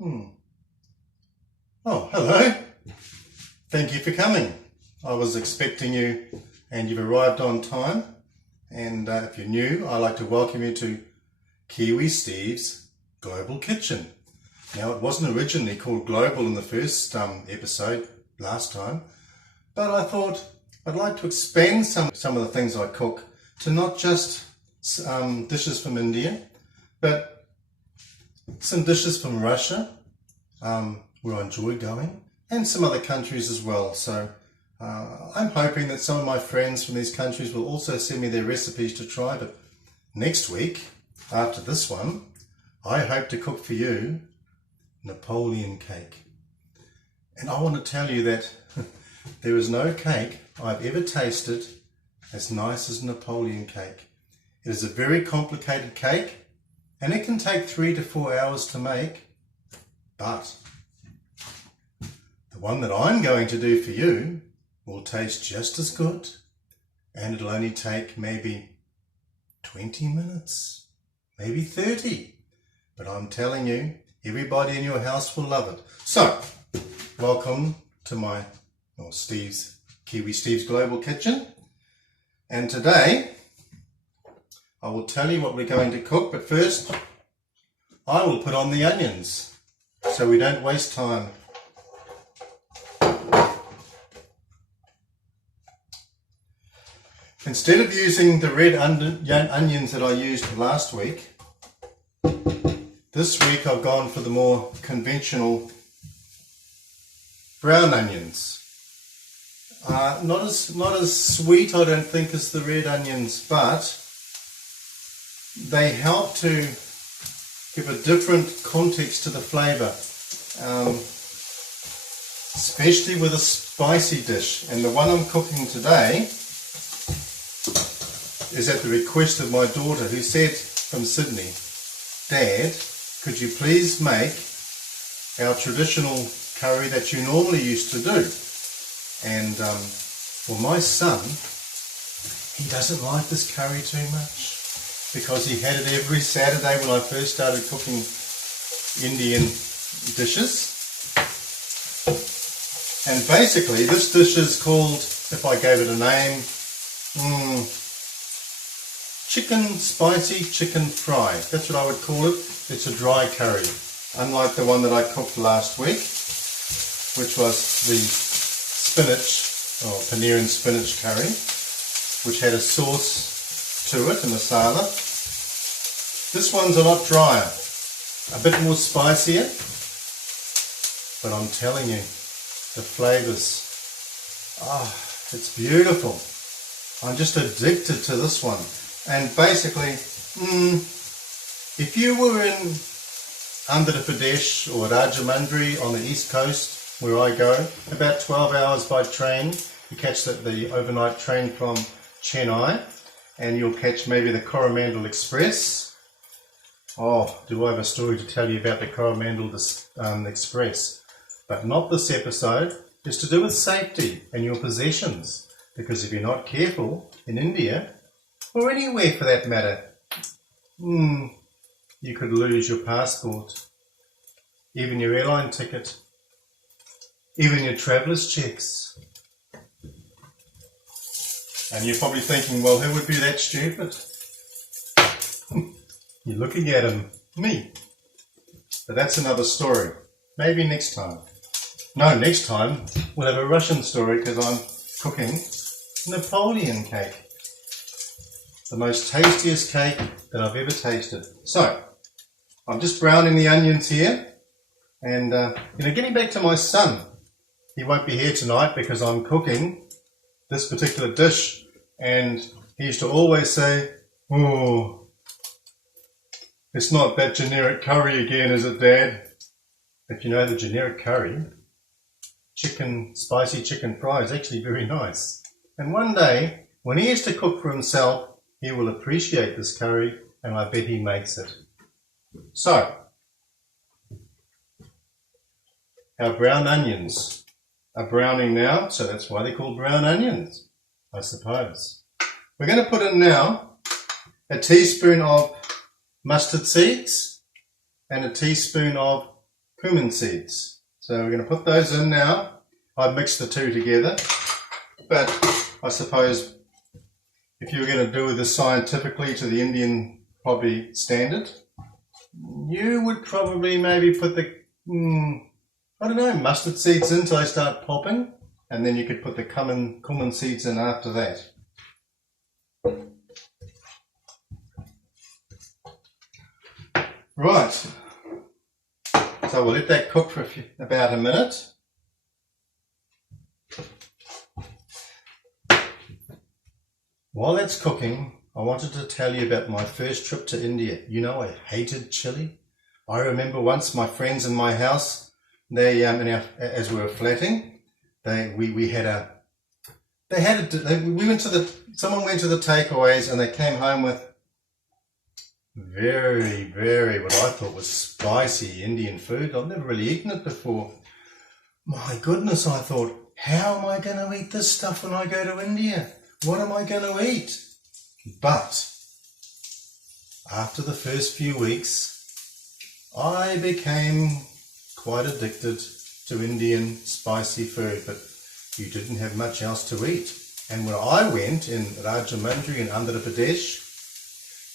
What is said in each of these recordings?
Hmm. Oh, hello. Thank you for coming. I was expecting you and you've arrived on time. And if you're new, I'd like to welcome you to Kiwi Steve's Global Kitchen. Now, it wasn't originally called Global in the first episode last time, but I thought I'd like to expand some of the things I cook to not just dishes from India, but some dishes from Russia, where I enjoy going, and some other countries as well. So I'm hoping that some of my friends from these countries will also send me their recipes to try. But next week, after this one, I hope to cook for you Napoleon cake. And I want to tell you that there is no cake I've ever tasted as nice as Napoleon cake. It is a very complicated cake, and it can take 3 to 4 hours to make, but the one that I'm going to do for you will taste just as good, and it'll only take maybe 20 minutes, maybe 30. But I'm telling you, everybody in your house will love it. So, welcome to Kiwi Steve's Global Kitchen. And today, I will tell you what we're going to cook, but first, I will put on the onions so we don't waste time. Instead of using the red onions that I used last week, this week I've gone for the more conventional brown onions. Not as sweet, I don't think, as the red onions, but they help to give a different context to the flavour, especially with a spicy dish. And the one I'm cooking today is at the request of my daughter, who said from Sydney, "Dad, could you please make our traditional curry that you normally used to do?" And well, my son, he doesn't like this curry too much because he had it every Saturday when I first started cooking Indian dishes. And basically this dish is called, if I gave it a name, spicy chicken fry. That's what I would call it. It's a dry curry, unlike the one that I cooked last week, which was the spinach or paneer and spinach curry, which had a sauce to it, a masala. This one's a lot drier, a bit more spicier, but I'm telling you, the flavours, it's beautiful. I'm just addicted to this one. And basically, if you were in Andhra Pradesh or Rajahmundry on the east coast, where I go, about 12 hours by train, you catch the overnight train from Chennai, and you'll catch maybe the Coromandel Express. Oh, do I have a story to tell you about the Coromandel Express? But not this episode. It's to do with safety and your possessions. Because if you're not careful in India, or anywhere for that matter, you could lose your passport, even your airline ticket, even your traveller's checks. And you're probably thinking, well, who would be that stupid? You're looking at him, me. But that's another story. Maybe next time. No, next time we'll have a Russian story because I'm cooking Napoleon cake. The most tastiest cake that I've ever tasted. So, I'm just browning the onions here. And, getting back to my son. He won't be here tonight because I'm cooking this particular dish. And he used to always say, "Oh, it's not that generic curry again, is it, Dad?" If you know the generic curry, spicy chicken fry is actually very nice. And one day, when he has to cook for himself, he will appreciate this curry, and I bet he makes it. So, our brown onions are browning now, so that's why they're called brown onions, I suppose. We're going to put in now a teaspoon of mustard seeds and a teaspoon of cumin seeds. So we're going to put those in now. I've mixed the two together, but I suppose if you were going to do this scientifically to the Indian probably standard, you would probably maybe put the, I don't know, mustard seeds in till they start popping, and then you could put the cumin seeds in after that. Right, so we'll let that cook for about a minute. While that's cooking, I wanted to tell you about my first trip to India. You know, I hated chili. I remember once my friends in my house, they as we were flatting, someone went to the takeaways and they came home with very, very, what I thought was spicy Indian food. I've never really eaten it before. My goodness, I thought, how am I going to eat this stuff when I go to India? What am I going to eat? But after the first few weeks, I became quite addicted to Indian spicy food, but you didn't have much else to eat. And when I went in Rajahmundry in Andhra Pradesh,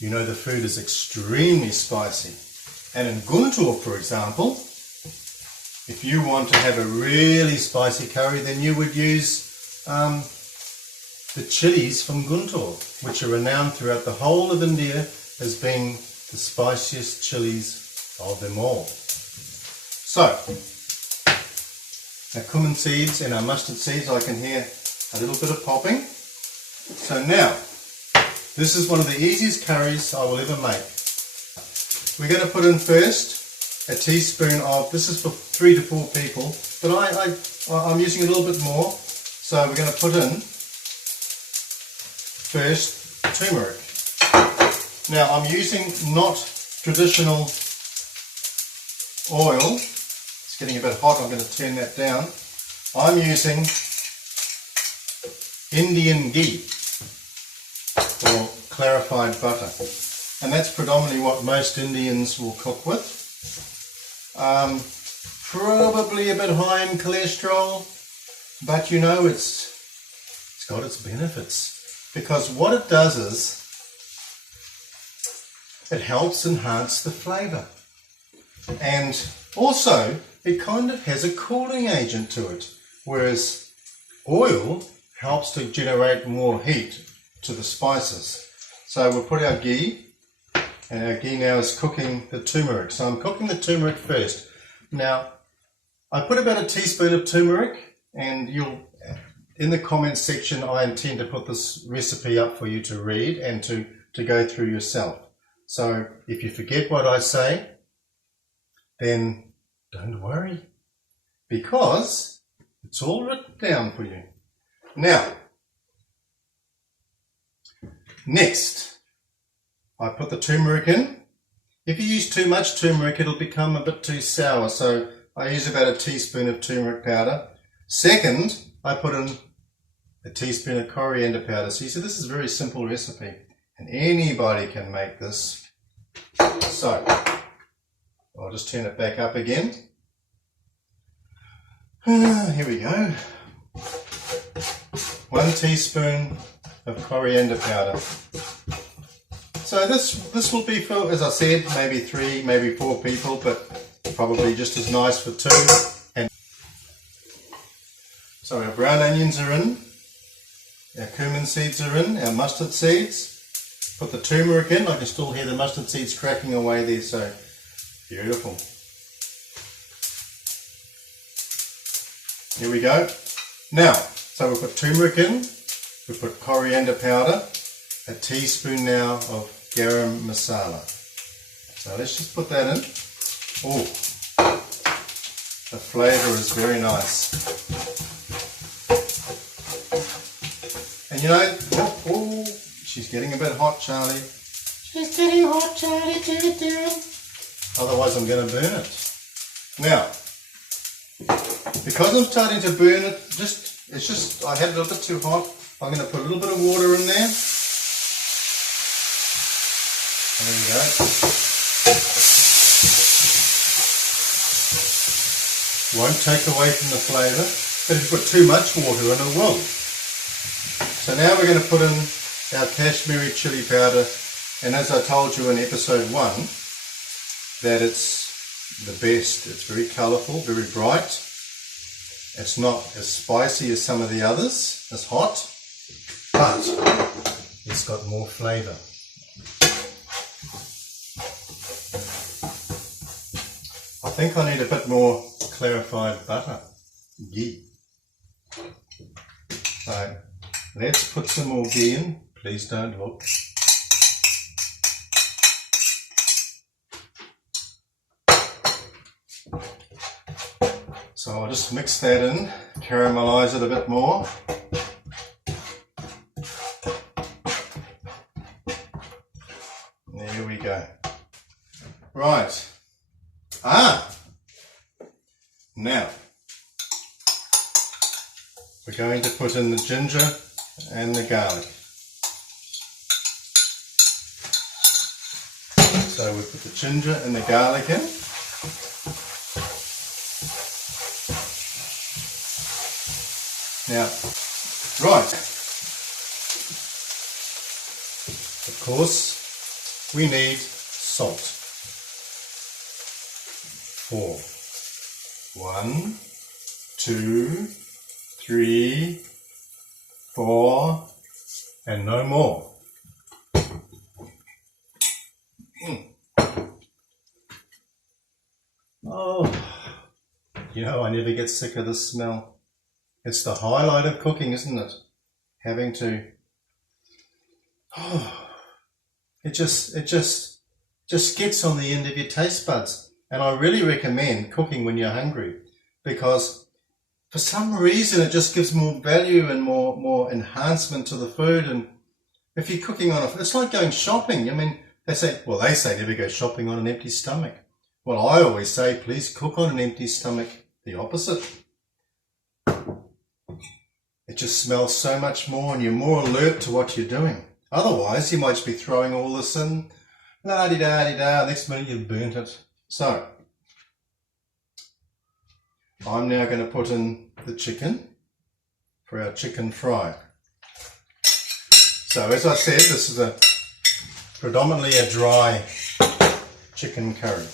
you know, the food is extremely spicy. And in Guntur, for example, if you want to have a really spicy curry, then you would use the chilies from Guntur, which are renowned throughout the whole of India as being the spiciest chilies of them all. So, our cumin seeds and our mustard seeds, I can hear a little bit of popping. So now, this is one of the easiest curries I will ever make. We're going to put in first a teaspoon of, this is for 3 to 4 people, but I'm using a little bit more. So we're going to put in first turmeric. Now I'm using not traditional oil. It's getting a bit hot, I'm going to turn that down. I'm using Indian ghee, or clarified butter, and that's predominantly what most Indians will cook with. Probably a bit high in cholesterol, but you know, it's got its benefits, because what it does is it helps enhance the flavour, and also it kind of has a cooling agent to it, whereas oil helps to generate more heat to the spices. So we'll put our ghee, and our ghee now is cooking the turmeric. So I'm cooking the turmeric first. Now, I put about a teaspoon of turmeric, and in the comments section, I intend to put this recipe up for you to read and to go through yourself. So if you forget what I say, then don't worry, because it's all written down for you. Now, next, I put the turmeric in. If you use too much turmeric, it'll become a bit too sour, so I use about a teaspoon of turmeric powder. Second, I put in a teaspoon of coriander powder. So you see, this is a very simple recipe, and anybody can make this. So, I'll just turn it back up again. Here we go. 1 teaspoon of coriander powder. So this will be for, as I said, maybe 3, maybe 4 people, but probably just as nice for 2. And so our brown onions are in, our cumin seeds are in, our mustard seeds. Put the turmeric in. I can still hear the mustard seeds cracking away there, so beautiful. Here we go. Now, so we'll put turmeric in, we put coriander powder, a teaspoon now of garam masala. So let's just put that in. Oh, the flavour is very nice. And you know, she's getting a bit hot, Charlie. She's getting hot, Charlie, turn it down. Otherwise I'm going to burn it. Now, because I'm starting to burn it, I had it a little bit too hot. I'm going to put a little bit of water in there. There we go. Won't take away from the flavour, but if you put too much water in, it will. So now we're going to put in our Kashmiri chili powder, and as I told you in episode 1, that it's the best. It's very colourful, very bright. It's not as spicy as some of the others, as hot, but it's got more flavour. I think I need a bit more clarified butter, ghee. So let's put some more ghee in. Please don't look. So I'll just mix that in, caramelise it a bit more. There we go. Right. Now we're going to put in the ginger and the garlic. So we put the ginger and the garlic in. Now, right, of course, we need salt. 4. 1, 2, 3, 4, and no more. Oh, you know, I never get sick of this smell. It's the highlight of cooking, isn't it? Having to, it just gets on the end of your taste buds. And I really recommend cooking when you're hungry, because for some reason it just gives more value and more enhancement to the food. And if you're cooking on it's like going shopping. I mean, they say never go shopping on an empty stomach. Well, I always say, please cook on an empty stomach. The opposite. It just smells so much more, and you're more alert to what you're doing. Otherwise, you might just be throwing all this in, la-di-da-di-da, next minute you've burnt it. So, I'm now going to put in the chicken for our chicken fry. So, as I said, this is predominantly a dry chicken curry.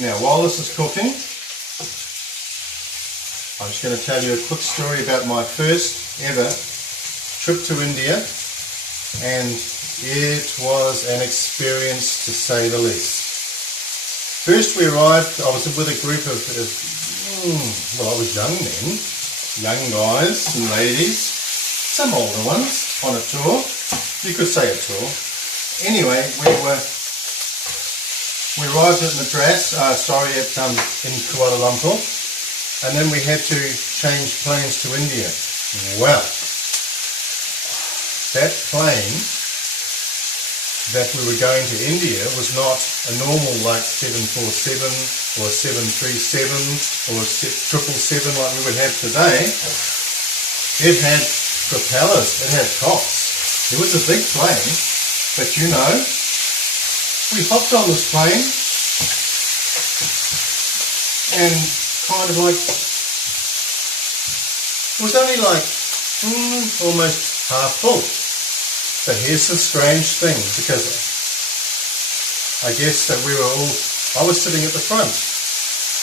Now, while this is cooking, I'm just going to tell you a quick story about my first ever trip to India, and it was an experience to say the least. First we arrived, I was with a group of, I was young then, young guys and ladies, some older ones, on a tour. You could say a tour. Anyway, we arrived at Madras, in Kuala Lumpur, and then we had to change planes to India. Well, that plane that we were going to India was not a normal like 747 or 737 or 777 like we would have today. It had propellers, it had tops. It was a big plane, but you know, we hopped on this plane and kind of like, it was only like almost half full. But here's the strange thing, because I guess that I was sitting at the front,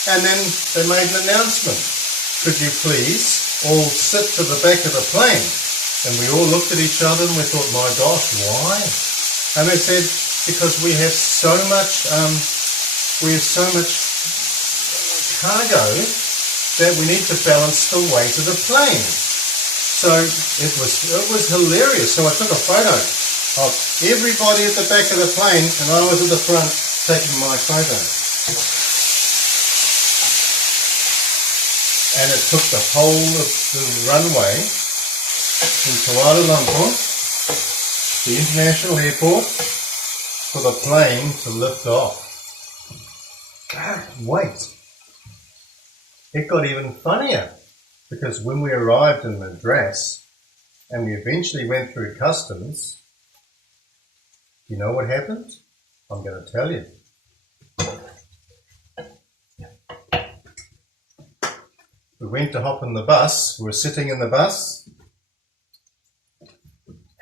and then they made an announcement. Could you please all sit to the back of the plane? And we all looked at each other and we thought, my gosh, why? And they said, because we have so much cargo that we need to balance the weight of the plane. So it was hilarious. So I took a photo of everybody at the back of the plane, and I was at the front taking my photo. And it took the whole of the runway in Kuala Lumpur, the international airport, for the plane to lift off. Wait. It got even funnier, because when we arrived in Madras and we eventually went through customs, You know what happened? I'm going to tell you. We went to hop in the bus. We were sitting in the bus,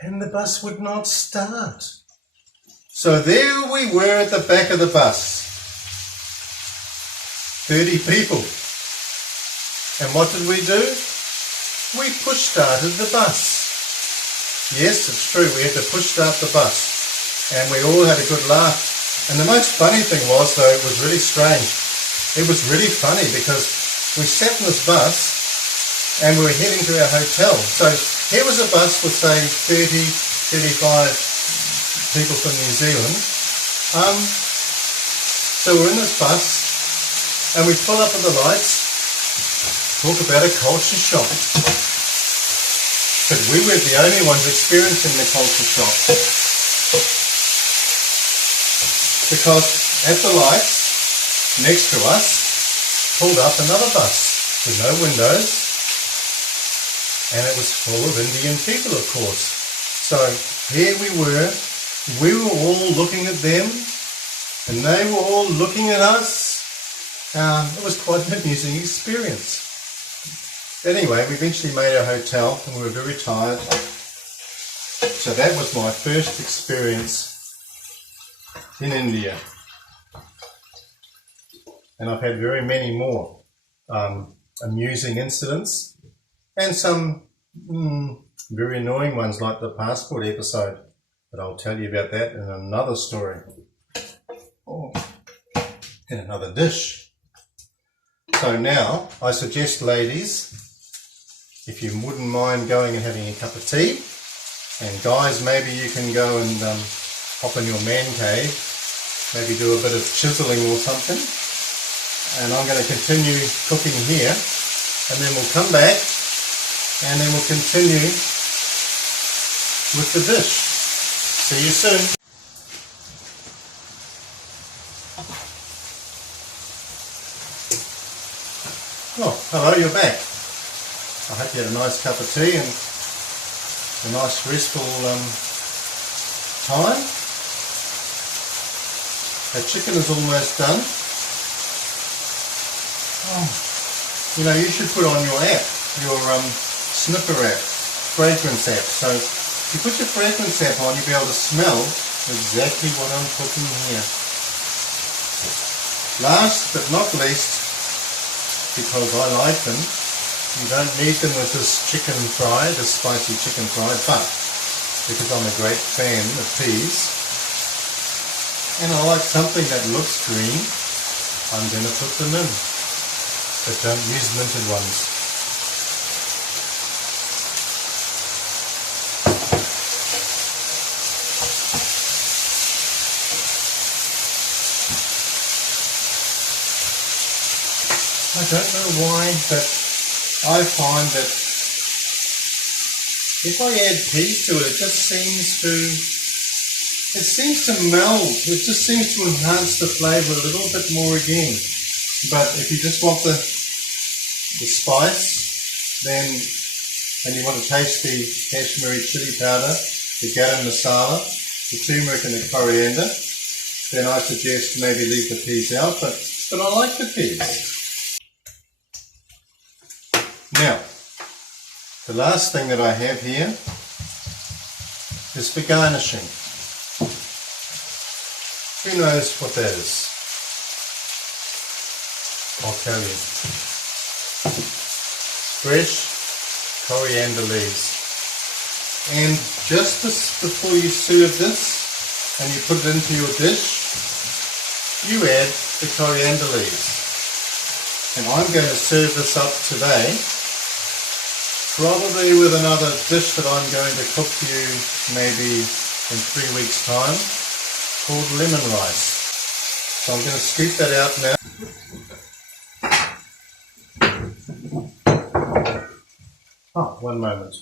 and the bus would not start. So there we were at the back of the bus, 30 people. And what did we do? We push started the bus. Yes, it's true, we had to push start the bus. And we all had a good laugh. And the most funny thing was, though, it was really strange. It was really funny because we sat in this bus and we were heading to our hotel. So here was a bus with, say, 30, 35 people from New Zealand. So we're in this bus and we pull up at the lights. Talk about a culture shock. But we were the only ones experiencing the culture shock. Because at the lights next to us pulled up another bus with no windows, and it was full of Indian people, of course. So here we were all looking at them, and they were all looking at us. It was quite an amusing experience. Anyway, we eventually made our hotel, and we were very tired. So that was my first experience in India. And I've had very many more amusing incidents and some very annoying ones like the passport episode, but I'll tell you about that in another story or in another dish. So now I suggest, ladies, if you wouldn't mind going and having a cup of tea, and guys, maybe you can go and hop in your man cave, maybe do a bit of chiseling or something. And I'm going to continue cooking here, and then we'll come back and then we'll continue with the dish. See you soon. Oh, hello, you're back. I hope you had a nice cup of tea and a nice restful time. Our chicken is almost done. Oh, you know, you should put on your app, your sniffer app, fragrance app. So if you put your fragrance app on, you'll be able to smell exactly what I'm cooking here. Last but not least, because I like them, you don't need them with this chicken fry, this spicy chicken fry, but because I'm a great fan of peas, and I like something that looks green, I'm going to put them in. But don't use minted ones. I don't know why, but I find that if I add peas to it, it seems to meld. It just seems to enhance the flavour a little bit more again. But if you just want the spice, then, and you want to taste the Kashmiri chili powder, the garam masala, the turmeric and the coriander, then I suggest maybe leave the peas out, but I like the peas. Now, the last thing that I have here is for garnishing. Who knows what that is? I'll tell you. Fresh coriander leaves. And just before you serve this and you put it into your dish, you add the coriander leaves. And I'm going to serve this up today, probably with another dish that I'm going to cook for you maybe in 3 weeks' time, called lemon rice. So I'm going to scoop that out now. Oh, one moment.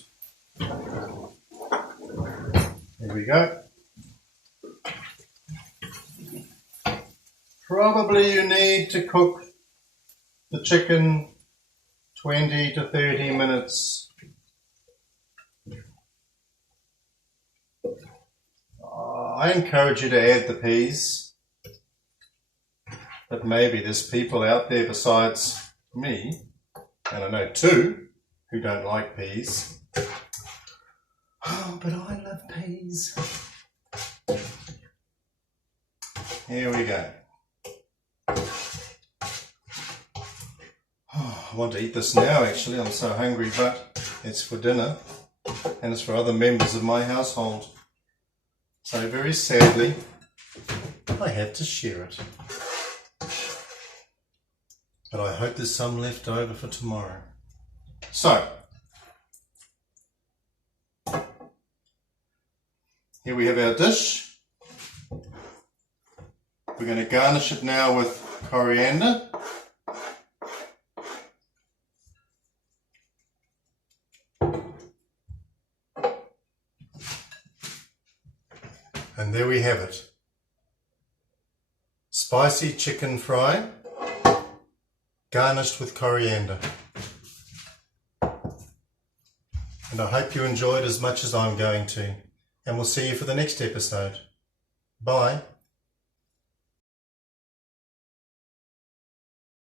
There we go. Probably you need to cook the chicken 20 to 30 minutes. I encourage you to add the peas, but maybe there's people out there besides me, and I know two, who don't like peas. Oh, but I love peas. Here we go. Oh, I want to eat this now actually, I'm so hungry, but it's for dinner and it's for other members of my household. So very sadly, I have to share it. But I hope there's some left over for tomorrow. So, here we have our dish. We're going to garnish it now with coriander. And there we have it. Spicy chicken fry, garnished with coriander. And I hope you enjoyed as much as I'm going to. And we'll see you for the next episode. Bye.